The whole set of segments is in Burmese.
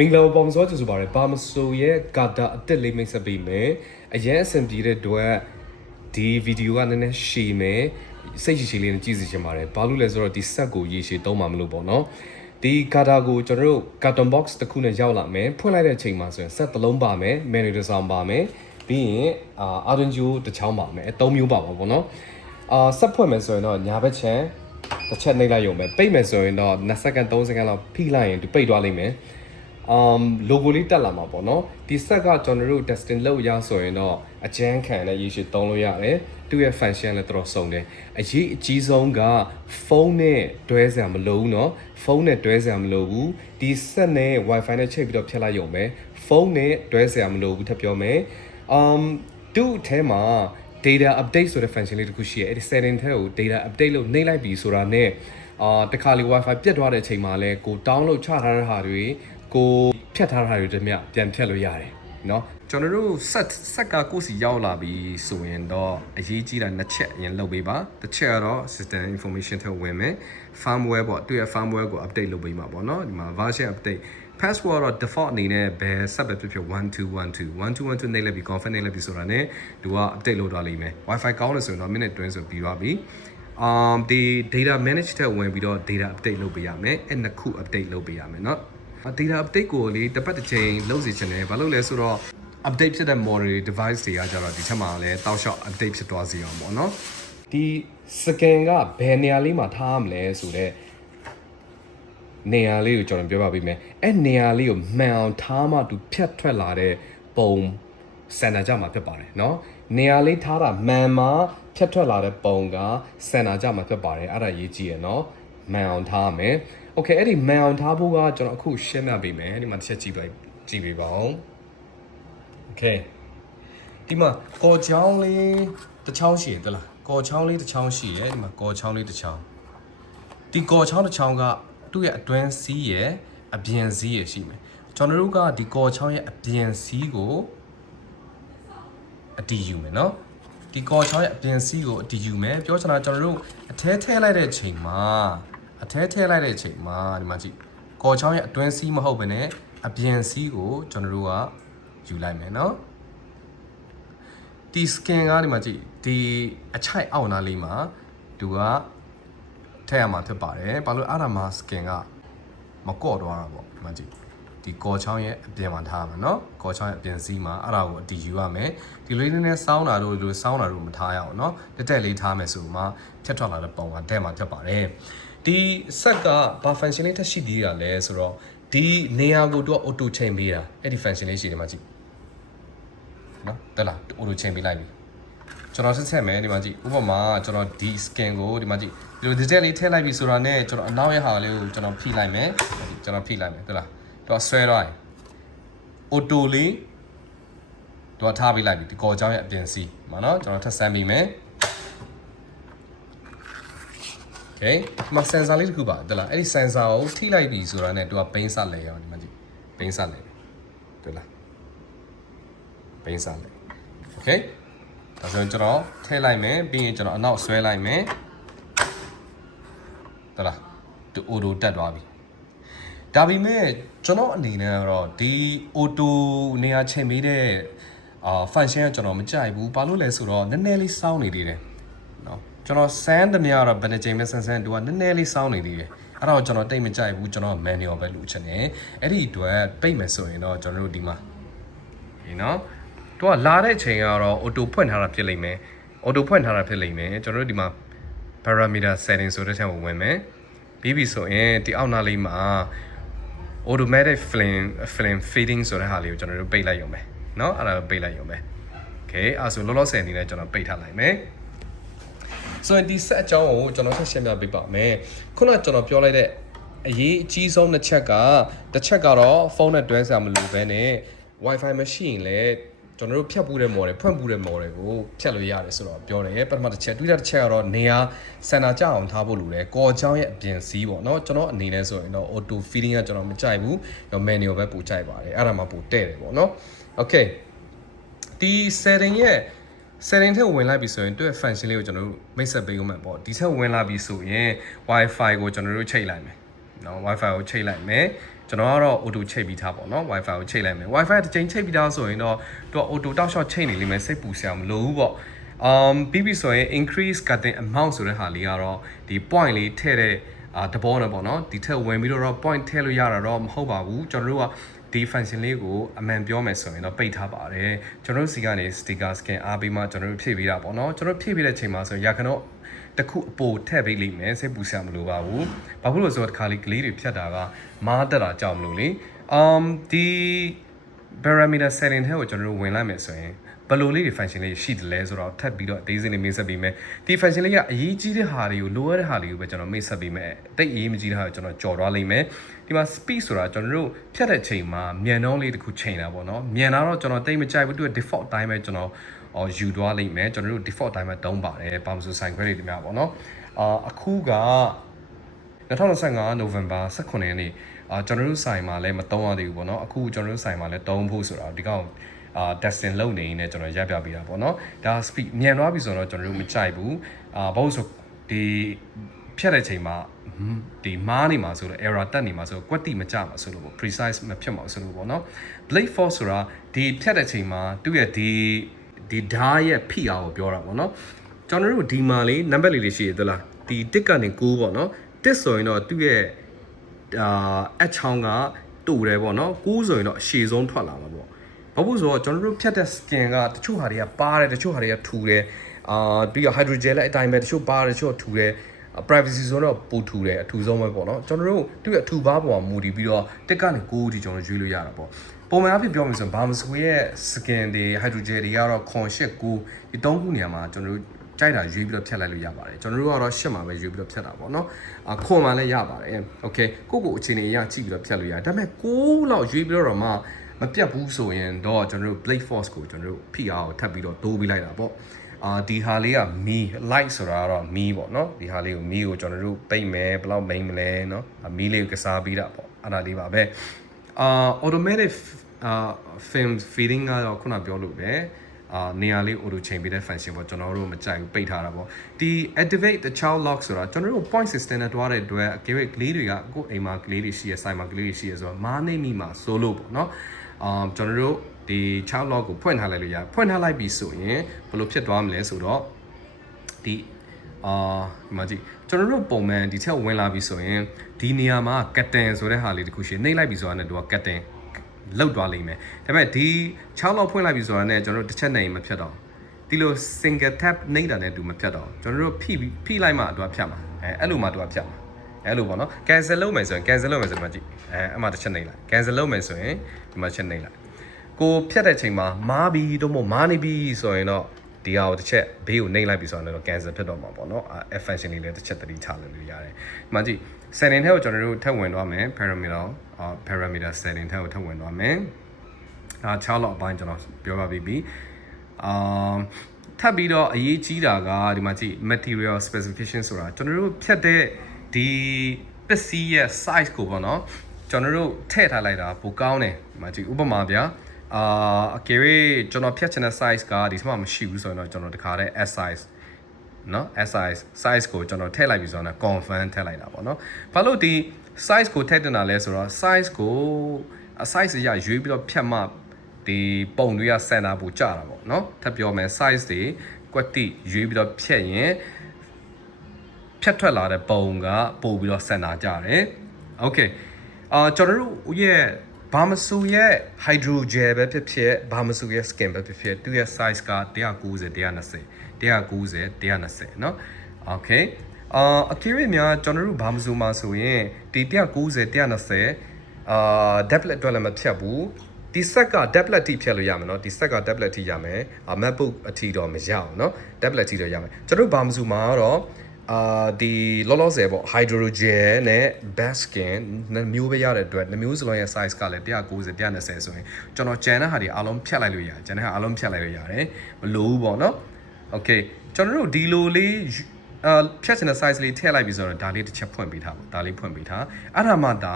မင်္ဂလာပါမစောချစ်ဆိုပါရယ်ဘာမဆိုရဲ့ကာတာအတက်လေးမိတ်ဆက်ပေးမယ်အရင်အဆင်ပြေတဲ့အတွက်ဒီဗီဒီယိုကနည်းနည်းရှည်မယ်စိတ်ရှိရှိလေးနဲ့ကြည့်စီချင်ပါတယ်ဘာလို့လဲဆိုတော့ဒီဆက်ကိုရေရှည်သုံးမှာမလို့ပေါ့နော်ဒီကာတာကိုကျွန်တော်တို့ carton box တစ်ခုနဲ့ရောက်လာမယ်ဖွင့်လိုက်တဲ့အချိန်မှာဆိုရင်ဆက်တစ်လုံးပါမယ် menu design ပါမယ်ပြီးရင်Arduino တစ်ချောင်းပါမယ်3မျိုးပါပါပေါ့နော်ဆက်ဖွင့်မယ်ဆိုရင်တော့ညာဘက်ချမ်းတစ်ချက်နှိပ်လိုက်ရုံပဲပိတ်မယ်ဆိုရင်တော့2စက္ကန့်3စက္ကန့်လောက်ဖိလိုက်ရင်ဒီပိတ်သွားလိမ့်မယ်logo လေးတက်လာမှာပေါ့နော်ဒီဆက်ကကျွန်တော်တို့ testing လုပ်ရဆိုရင်တော့အကျန်းခံနဲ့ရေရှည်သုံးလို့ရတယ်သူ့ရဲ့ function လည်းတော်တော်စုံတယ်အရေးအကြီးဆုံးကဖုန်းနဲ့တွဲစရာမလိုဘူးเนาะဖုန်းနဲ့တွဲစရာမလိုဘူးဒီဆက်နဲ့ wifi နဲ့ချိန်ပြီးတော့ဖြတ်လိုက်ရုံပဲဖုန်းနဲ့တွဲစရာမလိုဘူးထပ်ပြောမယ်သူ့အထဲမှာ data update ဆိုတဲ့ function လေးတစ်ခုရှိရဲအဲ့ဒီ setting ထဲကို data update လို့နှိပ်လိုက်ပြီဆိုတာနဲ့တခါလေ wifi ပြတ်သွားတဲ့အချိန်မှာလဲကို download ချထားတဲ့ဟာတွေကိုဖြတ်ထားတာတွေတည်းမြပြန်ဖြတ်လို့ရတယ်เนาะကျွန်တော်တို့ဆက်ကကိုစီရောက်လာပြီဆိုရင်တော့အရေးကြီးတာနှစ်ချက်အရင်လုပ်ပေးပါတစ်ချက်ကတော့ system information ထဲဝင်မယ် firmware ပေါ့သူ့ရဲ့ firmware ကို update လုပ်ပေးမှာပေါ့เนาะဒီမှာ version update password တော့ default အနေနဲ့ဘယ်ဆက်ပဲဖြစ်1212နေလိုက်ပြီး confirm နေလိုက်ပြီးဆိုတာ ਨੇ သူက update လုပ်သွားလိမ့်မယ် wifi ကောင်းလို့ဆိုရင်တော့ minute တွင်းဆိုပြီးသွားပြီဒီ data manage ထဲဝင်ပြီးတော့ data update လုပ်ပေးရမယ်အဲ့နှစ်ခု update လုပ်ပေးရမယ်เนาะdata update ကိုလေတစ်ပတ်တစ်ချိန်လုပ်စီချင်တယ်ဘာလို့လဲဆိုတော့ update ဖြစ်တဲ့ model device တွေကကြတော့ဒီချက်မှာလည်းတောက်လျှောက် update ဖြစ်သွားစီအောင်ပေါ့နော်ဒီ scan ကဘယ်နေရာလေးမှာထားရမလဲဆိုတော့နေရာလေးကိုကျွန်တော်ပြောပါပေးမယ်အဲ့နေရာလေးကိုမှန်အောင်ထားမှသူဖြတ်ထွက်လာတဲ့ပုံစံနာကြမှာဖြစ်ပါတယ်เนาะနေရာလေးထားတာမှန်မှာဖြတ်ထွက်လာတဲ့ပုံကစံနာကြမှာဖြစ်ပါတယ်အဲ့ဒါရေးကြည့်ရเนาะမှန်အောင်ထားရမယ်โอเคအဲ့ဒီမှန်အောင်ထားဖို့ကကျွန်တော်အခုရှင်းပြပေးမယ်ဒီမှာတစ်ချက်ကြည့်ပေးပါဦးโอเคဒီမှာကော်ချောင်းလေးတစ်ချောင်းရှိတယ်လားကော်ချောင်းလေးတစ်ချောင်းရှိတယ်ဒီမှာကော်ချောင်းလေးတစ်ချောင်းဒီကော်ချောင်းတစ်ချောင်းကသူ့ရဲ့အတွင်းစီးရဲ့အပြင်စီးရဲ့ရှိမယ်ကျွန်တော်တို့ကဒီကော်ချောင်းရဲ့အပြင်စီးကိုအတီးယူမယ်เนาะဒီကော်ချောင်းရဲ့အပြင်စီးကိုအတီးယူမယ်ပြောချင်တာကျွန်တော်တို့အထဲထည့်လိုက်တဲ့အချိန်မှာဒီမှာကြည့်ကော်ချောင်းရဲ့အတွင်းစီးမဟုတ်ဘဲနဲ့အပြင်စီးကိုကျွန်တော်တို့ကယူလိုက်မယ်เนาะဒီ scan ကဒီမှာကြည့်ဒီအချိုက်အောက်နားလေးမှာသူကထည့်ရမှာဖြစ်ပါတယ်ဘာလို့အဲ့ဒါမှာ scan ကမကော့သွားတာပေါ့ဒီမှာကြည့်ဒီကော်ချောင်းရဲ့အပြင်မှာထားရမယ်เนาะကော်ချောင်းရဲ့အပြင်စီးမှာအဲ့ဒါကိုအတီးယူရမယ်ဒီလေးနည်းနည်းစောင်းတာတို့ဒီလိုစောင်းတာတို့မထားရအောင်เนาะတက်လေးထားမယ်ဆိုမှဖြတ်ထွက်လာတဲ့ပုံကတဲ့မှာဖြစ်ပါတယ်ဒီဆက်ကဘာ function လေးထပ်ရှိသေးတာလဲဆိုတော့ဒီနေရာကိုသူက auto chain ပေးတာအဲ့ဒီ function လေးရှိတယ်မှာကြည့်နော်တက်လား auto chain ပေးလိုက်ပြီကျွန်တော်ဆက်မယ်ဒီမှာကြည့်ဥပမာကျွန်တော်ဒီ scan ကိုဒီမှာကြည့်ဒီလို detail လေးထည့်လိုက်ပြီဆိုတာနဲ့ကျွန်တော်အနောက်ရဲ့ဟာလေးကိုကျွန်တော်ဖိလိုက်မယ်တက်လားသူကဆွဲတော့ auto လေးသူကထားပေးလိုက်ပြီဒီကော်ကြောင်းရဲ့အပြင်စီမှာနော်ကျွန်တော်ထပ်ဆန်းပေးမယ်โอเคဒီမှာ sensor လေးတစ်ခုပါတက်လားအဲ့ဒီ sensor ကိုထိလိုက်ပြီဆိုတာနဲ့သူက base ဆက်လဲရအောင်ဒီမှာကြည့် base ဆက်လဲတက်လား base ဆက်လဲโอเคဒါဆိုရင်ကျွန်တော်ထည့်လိုက်မယ်ပြီးရင်ကျွန်တော်အနောက်ဆွဲလိုက်မယ်တက်လားသူ auto တက်သွားပြီဒါပေမဲ့ကျွန်တော်အနေနဲ့ကတော့ဒီ auto နေရာချိန်ပေးတဲ့function ကကျွန်တော်မကြိုက်ဘူးဘာလို့လဲဆိုတော့နည်းနည်းလေးစောင်းနေသေးတယ်နော်ကျွန်တော်စမ်းသမျှတော့ဘယ်နှချိန်ပဲဆန်းတူကနည်းနည်းလေးစောင်းနေသေးတယ်အဲ့တော့ကျွန်တော်တိတ်မကြိုက်ဘူးကျွန်တော် manual ပဲလုပ်ချင်တယ်အဲ့ဒီအတွက်ပိတ်မယ်ဆိုရင်တော့ကျွန်တော်တို့ဒီမှာဒီနော်သူကလာတဲ့ချိန်ကတော့ auto ဖွင့်ထားတာဖြစ်လိမ့်မယ်ကျွန်တော်တို့ဒီမှာ parameter setting ဆိုတဲ့ထဲကိုဝင်မယ်ပြီးပြီဆိုရင်ဒီအောက်နားလေးမှာ automatic flame feeding ဆိုတဲ့ဟာလေးကိုကျွန်တော်တို့ပိတ်လိုက်ရုံပဲเนาะအဲ့ဒါပိတ်လိုက်ရုံပဲ okay အဲ့ဆိုလောလောဆယ်အနေနဲ့ကျွန်တော်ပိတ်ထားလိုက်မယ်ဆိုရင်ဒီဆက်အကြောင်းကိုကျွန်တော်ဆက်ရှင်းပြပေးပါမယ်ခုနကကျွန်တော်ပြောလိုက်တဲ့အရေးအကြီးဆုံးတစ်ချက်ကတော့ဖုန်းနဲ့တွဲစရာမလိုဘဲနဲ့ wifi မရှိရင်လည်းကျွန်တော်တို့ဖြတ်ပူးတဲ့ model ဖွင့်ပူးတဲ့ model ကိုဖြတ်လို့ရတယ်ဆိုတော့ပြောတယ်ပထမတစ်ချက်ဒုတိယတစ်ချက်ကတော့နေရာစင်တာကြအောင်ထားဖို့လိုတယ်ကော်ချောင်းရဲ့အပြင်စီးပေါ့เนาะကျွန်တော်အနေနဲ့ဆိုရင်တော့ auto feeding ကကျွန်တော်မကြိုက်ဘူးတော့ manual ပဲပိုကြိုက်ပါတယ်အဲ့ဒါမှပိုတဲ့တယ်ပေါ့เนาะ okay ဒီ setting ထဲဝင်လိုက်ပြီဆိုရင်သူ့ရဲ့ function လေးကိုကျွန်တော်တို့မိတ်ဆက်ပေးဦးမှာပေါ့ဒီထက်ဝင်လာပြီဆိုရင် wifi ကိုကျွန်တော်တို့ချိန်လိုက်မယ်เนาะ wifi ကိုချိန်လိုက်မယ် ကျွန်တော်ကတော့ auto ချိန်ပြီးထားပေါ့နော် wifi ကိုချိန်လိုက်မယ် wifi တစ်ချိန်ချိန်ပြီးသားဆိုရင်တော့သူက auto တောက်လျှောက်ချိန်နေလိမ့်မယ်စိတ်ပူစရာမလိုဘူးပေါ့ပြီးပြီဆိုရင် increase cutting amount ဆိုတဲ့ဟာလေးကတော့ဒီ point လေးထည့်တဲ့တဘောနဲ့ပေါ့နော်ဒီထက်ဝင်ပြီးတော့ point ထည့်လို့ရတာတော့မဟုတ်ပါဘူးကျွန်တော်တို့ကဒီ function လေးကိုအမှန်ပြောမယ်ဆိုရင်တော့ပိတ်ထားပါတယ်ကျွန်တော်တို့စီကနေ sticker scan အားပေးမှကျွန်တော်တို့ဖြည့်ပေးတာပေါ့နော်ကျွန်တော်ဖြည့်ပေးတဲ့ချိန်မှာဆိုရင်ရခတော့တခုအပိုထည့်ပေးလိမ့်မယ်စိတ်ပူစရာမလိုပါဘူးဘာဖြစ်လို့ဆိုတော့ဒီခါလေးကလေးတွေဖြတ်တာကမားတက်တာကြောက်မလို့လေဒီ parameter setting ထဲကိုကျွန်တော်တို့ဝင်လိုက်မယ်ဆိုရင်ဘယ်လိုလေးတွေ function လေးရှိတယ်လဲဆိုတော့ထပ်ပြီးတော့အသေးစိတ်လေးမေးဆက်ပေးမယ်ဒီ function လေးကအရေးကြီးတဲ့ဟာတွေကိုလိုအပ်တဲ့ဟာတွေကိုပဲကျွန်တော်မေးဆက်ပေးမယ်တိတ်အရေးမကြီးတဲ့ဟာကိုကျွန်တော်ကြော်သွားလိမ့်မယ်ဒီမှာ speed ဆိုတာကျွန်တော်တို့ဖြတ်တဲ့ချိန်မှာမြန်နှုန်းလေးတစ်ခုချိန်တာပေါ့နော်မြန်တာတော့ကျွန်တော်တိတ်မကြိုက်ဘူးသူက default အတိုင်းပဲကျွန်တော်ယူသွားလိမ့်မယ်ကျွန်တော်တို့ default အတိုင်းပဲတုံးပါတယ်ဘာမှမဆိုဆိုင်ခွဲတွေတများပေါ့နော်အခုက2025 November 18ရက်နေ့ကျွန်တော်တို့ဆိုင်မှာလည်းမတုံးရသေးဘူးပေါ့နော်အခုကျွန်တော်တို့ဆိုင်မှာလည်းတုံးဖို့ဆိုတာဒီကောင်testing လုပ်နေနေကျွန်တော်ရပ်ပြပေးတာပေါ့နော်ဒါ speed မြန်သွားပြီဆိုတော့ကျွန်တော်တို့မကြိုက်ဘူးဘာလို့ဆိုဒီဖြတ်တဲ့ချိန်မှာဒီမားနေမှာဆိုလို့ error တက်နေမှာဆိုကွက်တိမကြမှာဆိုလို့ပေါ့ precise မဖြစ်မှာဆိုလို့ပေါ့နော် blade force ဆိုတာဒီဖြတ်တဲ့ချိန်မှာသူ့ရဲ့ဒီဓာတ်ရဲ့ဖိအားကိုပြောတာပေါ့နော်ကျွန်တော်တို့ဒီမှာလေး number လေးရှိရသလားဒီတစ်ကနေ9ပေါ့နော်တစ်ဆိုရင်တော့သူ့ရဲ့အချောင်းကတူတယ်ပေါ့နော်9ဆိုရင်တော့အရှည်ဆုံးထွက်လာမှာပေါ့ဘာလို့ဆိုတော့ကျွန်တော်တို့ဖြတ်တဲ့ skin ကတချို့ဟာတွေကပါတယ်တချို့ဟာတွေကထူတယ်ပြီးတော့ hydrogel လည်းအတိုင်းပဲတချို့ပါတယ်တချို့ထူတယ်privacy ဆိုတော့ပိုထူတယ်အထူဆုံးပဲပေါ့နော်ကျွန်တော်တို့သူ့ရဲ့အထူပါပေါ်မှာမူတည်ပြီးတော့တက်ကနေ9ဒီကျွန်တော်ရွေးလို့ရတာပေါ့ပုံမှန်အဖြစ်ပြောမယ်ဆိုရင်ဘာမစကွေရဲ့ skin တွေ hydrogel တွေကတော့ခွန်8 9ဒီ3ခုနေရာမှာကျွန်တော်တို့ကြိုက်တာရွေးပြီးတော့ဖြတ်လိုက်လို့ရပါတယ်ကျွန်တော်တို့ကတော့8မှာပဲရွေးပြီးတော့ဖြတ်တာပေါ့နော်ခွန်မှလည်းရပါတယ် okay ကိုအခြေအနေအရကြည့်ပြီးတော့ဖြတ်လို့ရတယ်ဒါပေမဲ့9လောက်ရွေးပြီးတော့မှမပြတ်ဘူးဆိုရင်တော့ကျွန်တော်တို့ blade force ကိုကျွန်တော်တို့ PR ကိုထပ်ပြီးတော့တိုးပေးလိုက်တာပေါ့ဒီဟာလေးက me light ဆိုတာကတော့ me ပေါ့နော်ဒီဟာလေးကို me ကိုကျွန်တော်တို့ပိတ်မယ်ဘယ်လောက်မိန်မလဲเนาะ me လေးကိုကစားပြီးတာပေါ့အဲ့ဒါလေးပါပဲautomatic film feeding ကတော့ခုနပြောလို့ပဲနေရာလေး auto ချိန်ပေးတဲ့ function ပေါ့ကျွန်တော်တို့မကြိုက်ဘူးပိတ်ထားတာပေါ့ဒီ activate the child lock ဆိုတာကျွန်တော်တို့ point system နဲ့တွားတဲ့အတွက်အကယ်၍ကလေးတွေကကိုယ်အိမ်မှာကလေးတွေရှိရ site မှာကလေးတွေရှိရဆိုတော့မားနေမိမှာစိုးလို့ပေါ့နော်ကျွန်တော်တို့ဒီ child lock ကိုဖွင့်ထားလိုက်လို့ရဖွင့်ထားလိုက်ပြီဆိုရင်ဘယ်လိုဖြစ်သွားမလဲဆိုတော့ဒီမှာကြည့်ကျွန်တော်တို့ပုံမှန်ဒီချက်ဝင်လာပြီဆိုရင်ဒီနေရာမှာ curtain ဆိုတဲ့ဟာလေးတခုရှိနှိပ်လိုက်ပြီဆိုတာနဲ့သူက curtain လောက်သွားလိမ့်မယ်ဒါပေမဲ့ဒီ6လောက်ဖွင့်လိုက်ပြီဆိုတာနဲ့ကျွန်တော်တို့တစ်ချက်နိုင်မဖြတ်တော့ဒီလို single tap နှိပ်တာနဲ့သူမဖြတ်တော့ကျွန်တော်တို့ဖိလိုက်မှသူကဖြတ်မှာအဲ့လိုမှသူကဖြတ်မှာအဲ့လိုပေါ့နော် cancel လုပ်မယ်ဆိုရင် cancel လုပ်မယ်ဆိုဒီမှာကြည့်အမှတစ်ချက်နှိပ်လိုက် cancel လုပ်မယ်ဆိုရင်ဒီမှာချက်နှိပ်လိုက်ကိုဖြတ်တဲ့ချိန်မှာမားပြီးတော့မားနေပြီဆိုရင်တော့ဒီဟာကိုတစ်ချက်ဘေးကိုနှိပ်လိုက်ပြီဆိုတော့ cancel ဖြစ်တော့မှာပေါ့နော် function လေးလည်းတစ်ချက်တတိချလို့ရတယ်ဒီမှာကြည့် setting ထဲကိုကျွန်တော်တို့ထပ်ဝင်သွားမယ် parameter setting ထဲကိုထပ်ဝင်သွားမယ်6လောက်အပိုင်းကျွန်တော်ပြောပါပြီထပ်ပြီးတော့အရေးကြီးတာကဒီမှာကြည့် material specification ဆိုတာကျွန်တော်တို့ဖြတ်တဲ့ဒီပစ္စည်းရဲ့ size ကိုပေါ့နော်ကျွန်တော်တို့ထည့်ထားလိုက်တာပိုကောင်းတယ်ဒီမှာကြည့်ဥပမာဗျာအကယ်၍ကျွန်တော်ဖြတ်ချင်တဲ့ size ကဒီထက်မှမရှိဘူးဆိုရင်တော့ကျွန်တော်တခါတည်း S size နော် size ကိုကျွန်တော်ထည့်လိုက်ပြီဆိုတော့ confirm ထည့်လိုက်တာပေါ့နော်ဘာလို့ဒီ size ကိုထည့်တင်တာလဲဆိုတော့ size ကို size ရရွေးပြီးတော့ဖြတ်မှဒီပုံတွေက center ပူကြတာပေါ့နော်ထပ်ပြောမယ် size တွေကွက်တိရွေးပြီးတော့ဖြတ်ရင်ဖြတ်ထွက်လာတဲ့ပုံကပို့ပြီးတော့ center ကြတယ် okay ကျွန်တော်တို့ရဲ့ဘာမဆူရဲ့ hydrogel ပဲဖြစ်ဖြစ်ဘာမဆူရဲ့ skin ပဲဖြစ်ဖြစ်သူရဲ့ size က190 120 120 120เนาะ okay အကယ်၍များကျွန်တော်တို့ဘာမဆူမှာဆိုရင်ဒီ190 120depth အတွက်လည်းမဖြတ်ဘူးဒီဆက်က depth အထိဖြတ်လို့ရမယ်เนาะဒီဆက်က depth အထိရမယ်MacBook အထိတော့မရအောင်เนาะ depth အထိတော့ရမယ်ကျွန်တော်တို့ဘာမဆူမှာတော့ဒီလောလောဆယ်ပေါ့ hydrogel နဲ့ baskin မျိုးပဲရတဲ့အတွက်မျိုးစလုံးရဲ့ size ကလည်း190 120ဆိုရင်ကျွန်တော်ကျန်တဲ့ဟာတွေအားလုံးဖြတ်လိုက်လို့ရတယ်ကျန်တဲ့ဟာအားလုံးဖြတ်လိုက်လို့ရတယ်မလိုဘူးပေါ့နော် okay ကျွန်တော်တို့ဒီလိုလေးဖြတ်ချင်တဲ့ size လေးထည့်လိုက်ပြီဆိုတော့ဒါလေးတစ်ချက်ဖွင့်ပေးထားပေါ့ဒါလေးဖွင့်ပေးထားအဲ့ဒါမှဒါ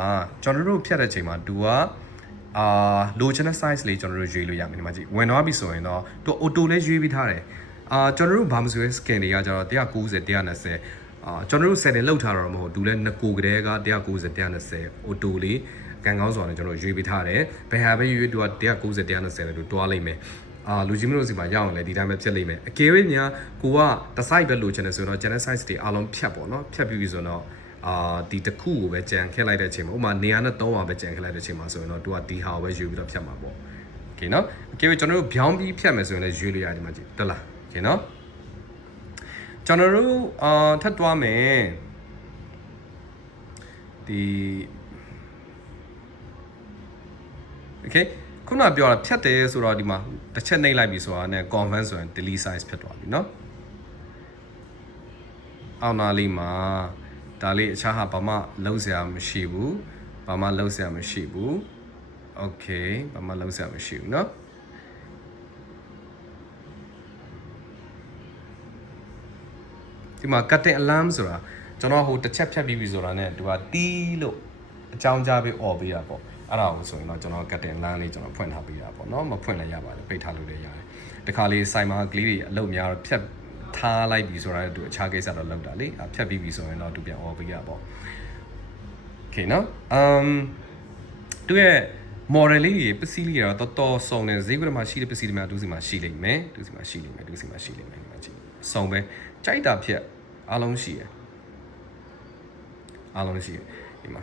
ကျွန်တော်တို့ဖြတ်တဲ့ချိန်မှာသူကလိုချင်တဲ့ size လေးကျွန်တော်တို့ရွေးလို့ရမယ်ဒီမှာကြည့်ဝင်သွားပြီဆိုရင်တော့သူ auto လေးရွေးပေးထားတယ်ကျွန်တော်တို့ဘာမဆိုရဲ scan တွေကကျတော့190 120ကျွန်တော်တို့ setting လောက်ထားတော့မဟုတ်ဘူးသူလည်း2ကိုကလေးက190 120 auto လေး ကန်ကောင်းစွာနဲ့ကျွန်တော်ရွေးပေးထားတယ်ဘယ်ဟာပဲရွေးတူက190 120လည်းတူတွားလိုက်မယ်လူကြီးမလို့စီမှာရအောင်လေဒီတိုင်းပဲဖြစ်လိမ့်မယ်အကယ်၍များကိုကတစ် site ပဲလိုချင်တယ်ဆိုတော့ channel size တွေအားလုံးဖြတ်ပေါ့နော်ဖြတ်ပြီးပြီဆိုတော့ဒီတစ်ခုကိုပဲကြံခက်လိုက်တဲ့အချိန်မှာဥပမာနေရာနဲ့300ပဲကြံခက်လိုက်တဲ့အချိန်မှာဆိုရင်တော့သူကဒီဟာကိုပဲရွေးပြီးတော့ဖြတ်မှာပေါ့โอเคနော်အကယ်၍ကျွန်တော်တို့ပြောင်းပြီးဖြတ်မယ်ဆိုရင်လည်းရွေးလို့ရတယ်ဒီမှာကြည့်တက်လားโอเคနော်ကျွန်တော်တို့ထပ်သွားမယ်ဒီโอเคခုနပြောတာဖြတ်တယ်ဆိုတော့ဒီမှာတစ်ချက်နှိပ်လိုက်ပြီဆိုတာနဲ့ convert ဆိုရင် delete size ဖြစ်သွားပြီเนาะအောက်နာလေးမှာဒါလေးအခြားဟာဘာမှလုံးစရာမရှိဘူးဘာမှလုံးစရာမရှိဘူးโอเคဘာမှလုံးစရာမရှိဘူးเนาะဒီမှာ cutting alarm ဆိုတာကျွန်တော်ဟိုတစ်ချက်ဖြတ်ပြီးပြီဆိုတာနဲ့သူကတီးလို့အကြောင်းကြားပြီးអော်ပေးတာပေါ့အဲ့ဒါကိုဆိုရင်တော့ကျွန်တော် cutting alarm လေးကျွန်တော်ဖွင့်ထားပေးတာပေါ့เนาะမဖွင့်လည်းရပါတယ်ပိတ်ထားလို့လည်းရတယ်တခါလေးစိုင်မာကလေးတွေအလုပ်များတော့ဖြတ်ထားလိုက်ပြီဆိုတာသူအခြားကိစ္စတော့လောက်တာလေဖြတ်ပြီးပြီဆိုရင်တော့သူပြန်អော်ပေးရပေါ့ okay เนาะသူရဲ့ model လေးတွေပစ္စည်းလေးတွေတော့တော်စုံတယ်ဈေးကွက်မှာရှိတဲ့ပစ္စည်းတွေများသူစီမှာရှိလိမ့်မယ်သူစီမှာရှိလိမ့်မယ်သူစီမှာရှိလိမ့်မယ်ဒီမှာကြည့်စုံပဲကြိုက်တာဖြတ်အားလုံးရှိရအားလုံးရှိရဒီမှာ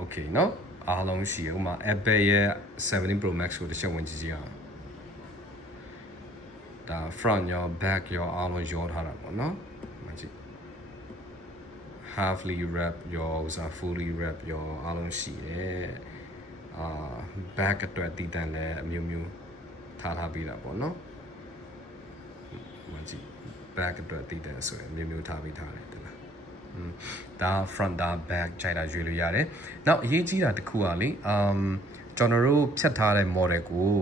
okay เนาะအားလုံးရှိရဥမာ Apple ရဲ့17 Pro Max ကိုတစ်ချက်ဝင်ကြည့်ကြည့်အောင်ဒါ front ရော back ရောအားလုံးရောထားတာပေါ့เนาะဒီမှာကြည့် halfly wrap ရော fully wrap ရောအားလုံးရှိတယ်back အတွက်တည်တံ့လဲအမျိုးမျိုးထားပေးတာပေါ့เนาะဒီမှာကြည့် back အတွက်တည်တံ့ဆိုရင်အမျိုးမျိုးထားပေးထားတယ်တလားဒါ front ဒါ back ခြိုက်တာရွေးလို့ရတယ်နောက်အရေးကြီးတာတစ်ခုကလေကျွန်တော်တို့ဖြတ်ထားတဲ့ model ကို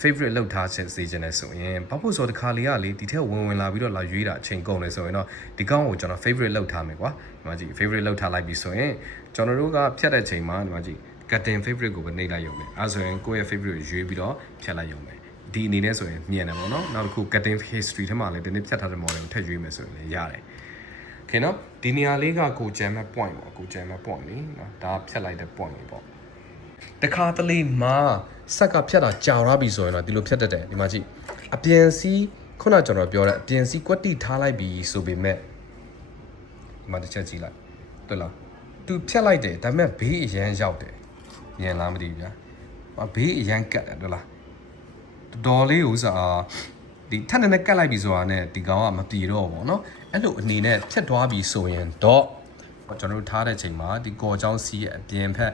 favorite လောက်ထားချက်စေချင်တယ်ဆိုရင်ဘာလို့ဆိုတော့ဒီခါလေးကလေဒီထက်ဝင်လာပြီးတော့လာရွေးတာအချိန်ကုန်တယ်ဆိုရင်တော့ဒီကောင်းကိုကျွန်တော် favorite လောက်ထားမယ်ကွာဒီမှာကြည့် favorite လောက်ထားလိုက်ပြီဆိုရင်ကျွန်တော်တို့ကဖြတ်တဲ့ချိန်မှာဒီမှာကြည့် cutting favorite ကိုပဲနှိပ်လိုက်ရုံပဲအဲဆိုရင်ကိုယ့်ရဲ့ favorite ကိုရွေးပြီးတော့ဖြတ်လိုက်ရုံပဲဒီအနေနဲ့ဆိုရင်မြင်တယ်ပေါ့နော်နောက်တစ်ခု cutting history ထဲမှာလည်းဒီနေ့ဖြတ်ထားတဲ့ model ကိုထည့်ရွေးမယ်ဆိုရင်လည်းရတယ်ခင်နော်ဒီနေရာလေးကကိုကြမ်းမဲ့ point ပေါ့ကိုကြမ်းမဲ့ point လေနော်ဒါဖြတ်လိုက်တဲ့ point လေးပေါ့တခါတလေမှာဆက်ကဖြတ်တာကြာရပြီဆိုရင်တော့ဒီလိုဖြတ်တတ်တယ်ဒီမှာကြည့်အပြင်စီးခုနကျွန်တော်ပြောတဲ့အပြင်စီးကွက်တိထားလိုက်ပြီဆိုပေမဲ့ဒီမှာတစ်ချက်ကြည့်လိုက်တွေ့လားသူဖြတ်လိုက်တယ်ဒါပေမဲ့ဘေးအရန်ရောက်တယ်မြင်လားမသိဘူးဗျာဘေးအရန်ကတ်တယ်တွေ့လားတော်လေးဥစားဒီထပ်နဲ့ကတ်လိုက်ပြီဆိုတာနဲ့ဒီကောင်ကမပြေတော့ဘူးเนาะအဲ့လိုအနေနဲ့ဖြတ်သွားပြီဆိုရင်တော့ကျွန်တော်တို့ထားတဲ့ချိန်မှာဒီကော်ချောင်းစီးရဲ့အပြင်ဖက်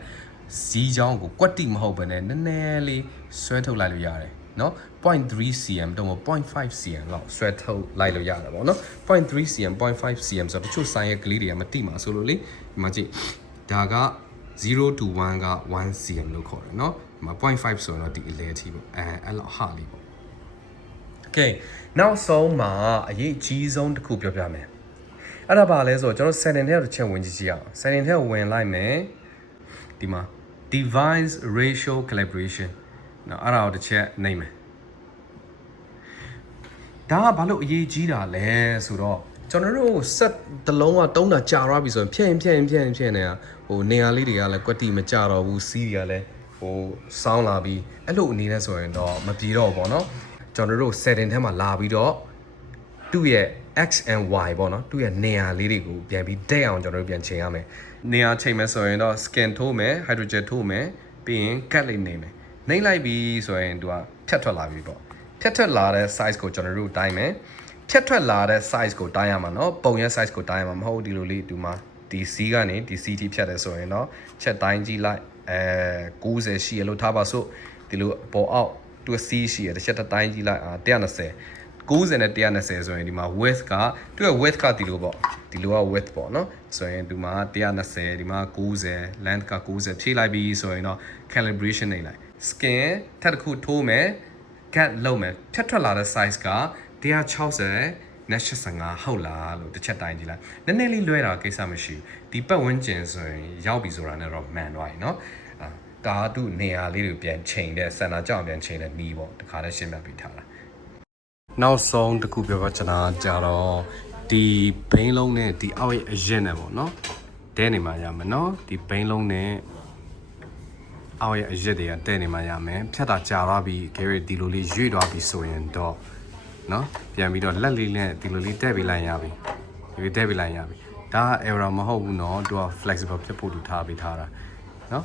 စီးချောင်းကိုကွက်တိမဟုတ်ဘဲနဲ့နည်းနည်းလေးဆွဲထုတ်လိုက်လို့ရတယ်เนาะ 0.3 cm တော့မ 0.5 cm လောက်ဆွဲထုတ်လိုက်လို့ရတယ်ပေါ့เนาะ 0.3 cm 0.5 cm ဆိုတော့တချို့ဆိုင်ရဲ့ကလေးတွေကမတိမှာဆိုလို့လေဒီမှာကြည့်ဒါက0 to 1က1 cm လို့ခေါ်တယ်เนาะဒီမှာ 0.5 ဆိုတော့ဒီအလဲအထိပေါ့အဲ့လောက်ဟာလေးပေါ့ okay နောက်ဆုံးမှာအရေးကြီးဆုံးတစ်ခုပြောပြမယ်အဲ့ဒါပါလဲဆိုတော့ကျွန်တော် setting ထဲတစ်ချက်ဝင်ကြည့်ကြည့်အောင် setting ထဲဝင်လိုက်မယ်ဒီမှာ device ratio calibration နော်အဲ့ဒါကိုတစ်ချက်နှိပ်မယ်ဒါကဘာလို့အရေးကြီးတာလဲဆိုတော့ကျွန်တော်တို့ set တစ်လုံးကတုံးတာကြာသွားပြီဆိုရင်ဖြည့်နေတာဟိုနေရာလေးတွေကလည်းကွက်တိမကြတော့ဘူးစီးတွေကလည်းဟိုစောင်းလာပြီးအဲ့လိုအနေနဲ့ဆိုရင်တော့မပြေတော့ဘူးပေါ့နော်ကျွန်တော်တို့ setting ထဲမှာလာပြီးတော့သူ့ရဲ့ x and y ပေါ့နော်သူ့ရဲ့နေရာလေးတွေကိုပြန်ပြီးတက်အောင်ကျွန်တော်တို့ပြန်ချိန်ရမယ်နေရာချိန်မယ်ဆိုရင်တော့ scan ထိုးမယ် hydrogen ထိုးမယ်ပြီးရင် cut လိုက်နေမယ်နှိမ့်လိုက်ပြီးဆိုရင်သူကဖြတ်ထွက်လာပြီပေါ့ဖြတ်ထွက်လာတဲ့ size ကိုကျွန်တော်တို့တိုင်းမယ်ဖြတ်ထွက်လာတဲ့ size ကိုတိုင်းရမှာเนาะပုံရဲ့ size ကိုတိုင်းရမှာမဟုတ်ဒီလိုလေးဒီမှာဒီ C ကနေဒီ C ထိဖြတ်တယ်ဆိုရင်တော့ချက်တိုင်းကြည့်လိုက်90ရှိရလို့ထားပါစို့ဒီလိုပေါ်အောက်သူက C ရှိရတစ်ချက်တိုင်းကြည့်လိုက်120 90နဲ့120ဆိုရင်ဒီမှာ width ကသူ့ရဲ့ width ကဒီလိုပေါ့ဒီလိုက width ပေါ့နော်ဆိုရင်ဒီမှာ120ဒီမှာ90 length က90ဖြည့်လိုက်ပြီးဆိုရင်တော့ calibration နေလိုက် scan ထပ်တစ်ခုထိုးမယ် cut လုပ်မယ်ဖြတ်ထွက်လာတဲ့ size က160နဲ့85ဟုတ်လားလို့တစ်ချက်တိုင်းကြည့်လိုက်နည်းနည်းလေးလွဲတာကိစ္စမရှိဘူးဒီပတ်ဝန်းကျင်ဆိုရင်ရောက်ပြီဆိုတာနဲ့တော့မှန်သွားပြီเนาะကားသူ့နေရာလေးတွေပြန်ချိန်တဲ့စံနာကြောင်ပြန်ချိန်တဲ့နီးပေါ့တခါတည်းရှင်းပြပေးထားတာနောက်ဆုံးတစ်ခုပြောပါချင်တာကြတော့ဒီဘိန်းလုံးနဲ့ဒီအောက်ရဲ့အရင်နဲ့ပေါ့နော်တဲနေမှာရမယ်နော်ဒီဘိန်းလုံးနဲ့ အောက်ရဲ့အရက်တွေကတဲ့နေမှရမယ်ဖြတ်တာကြာသွားပြီခဲရဒီလိုလေးရွေ့သွားပြီဆိုရင်တော့နော်ပြန်ပြီးတော့လက်လေးနဲ့ဒီလိုလေးတက်ပြီးလိုက်ရပြီဒီတက်ပြီးလိုက်ရပြီဒါက error မဟုတ်ဘူးเนาะသူက flexible ဖြစ်ဖို့တူထားပေးထားတာเนาะ